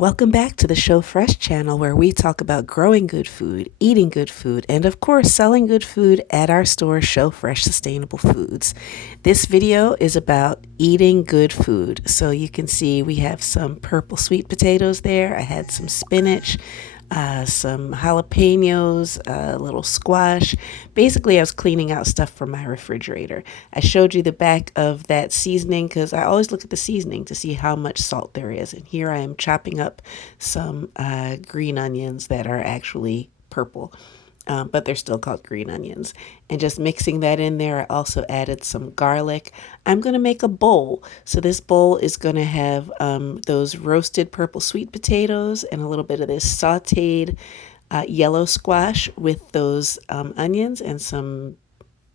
Welcome back to the Show Fresh channel where we talk about growing good food, eating good food, and of course selling good food at our store, Show Fresh Sustainable Foods. This video is about eating good food. So you can see we have some purple sweet potatoes there. I had some spinach, some jalapenos, a little squash. Basically, I was cleaning out stuff from my refrigerator. I showed you the back of that seasoning because I always look at the seasoning to see how much salt there is. And here I am chopping up some green onions that are actually purple. But they're still called green onions. And just mixing that in there, I also added some garlic. I'm going to make a bowl. So this bowl is going to have those roasted purple sweet potatoes and a little bit of this sauteed yellow squash with those onions and some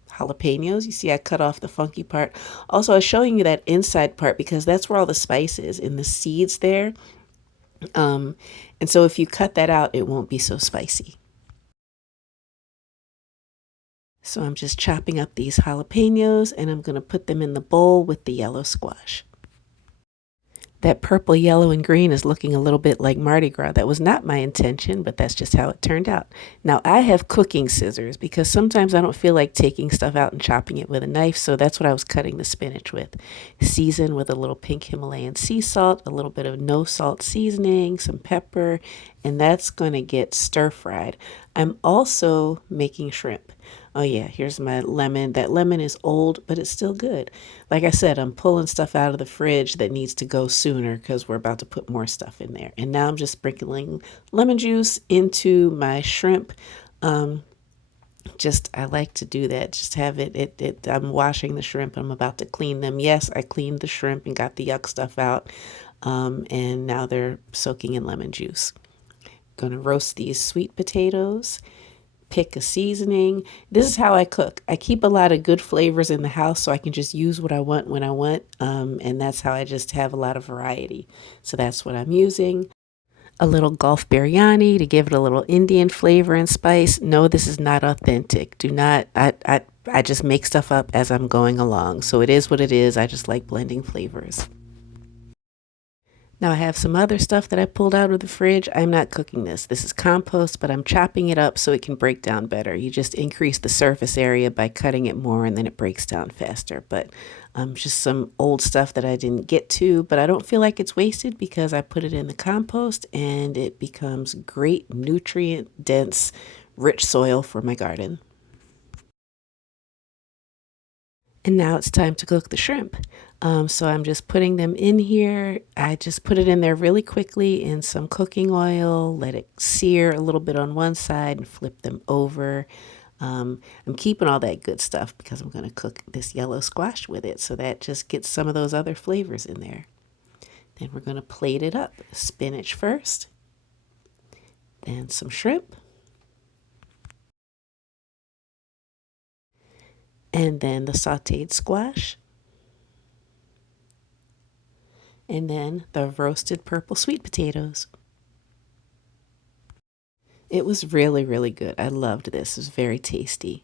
jalapenos. You see I cut off the funky part. Also, I was showing you that inside part because that's where all the spice is, in the seeds there. And so if you cut that out, it won't be so spicy. So I'm just chopping up these jalapenos and I'm going to put them in the bowl with the yellow squash. That purple, yellow, and green is looking a little bit like Mardi Gras. That was not my intention, but that's just how it turned out. Now I have cooking scissors because sometimes I don't feel like taking stuff out and chopping it with a knife, so that's what I was cutting the spinach with. Season with a little pink Himalayan sea salt, a little bit of no salt seasoning, some pepper, and that's going to get stir fried. I'm also making shrimp. Oh yeah, here's my lemon. That lemon is old, but it's still good. Like I said, I'm pulling stuff out of the fridge that needs to go sooner because we're about to put more stuff in there. And now I'm just sprinkling lemon juice into my shrimp. I like to do that. Just have it. I'm washing the shrimp. I'm about to clean them. Yes, I cleaned the shrimp and got the yuck stuff out. And now they're soaking in lemon juice. Gonna roast these sweet potatoes. Pick a seasoning. This is how I cook. I keep a lot of good flavors in the house so I can just use what I want when I want. And that's how I just have a lot of variety. So that's what I'm using. A little Gulf biryani to give it a little Indian flavor and spice. No, this is not authentic. Do not, I just make stuff up as I'm going along. So it is what it is. I just like blending flavors. Now I have some other stuff that I pulled out of the fridge. I'm not cooking this. This is compost, but I'm chopping it up so it can break down better. You just increase the surface area by cutting it more and then it breaks down faster. But just some old stuff that I didn't get to, but I don't feel like it's wasted because I put it in the compost and it becomes great nutrient dense, rich soil for my garden. And now it's time to cook the shrimp. So I'm just putting them in here. I just put it in there really quickly in some cooking oil, let it sear a little bit on one side and flip them over. I'm keeping all that good stuff because I'm going to cook this yellow squash with it. So that just gets some of those other flavors in there. Then we're going to plate it up. Spinach first, then some shrimp. And then the sauteed squash. And then the roasted purple sweet potatoes. It was really, really good. I loved this. It was very tasty.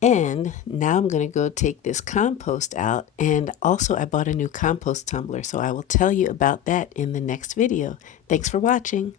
And now I'm going to go take this compost out. And also I bought a new compost tumbler, so I will tell you about that in the next video. Thanks for watching.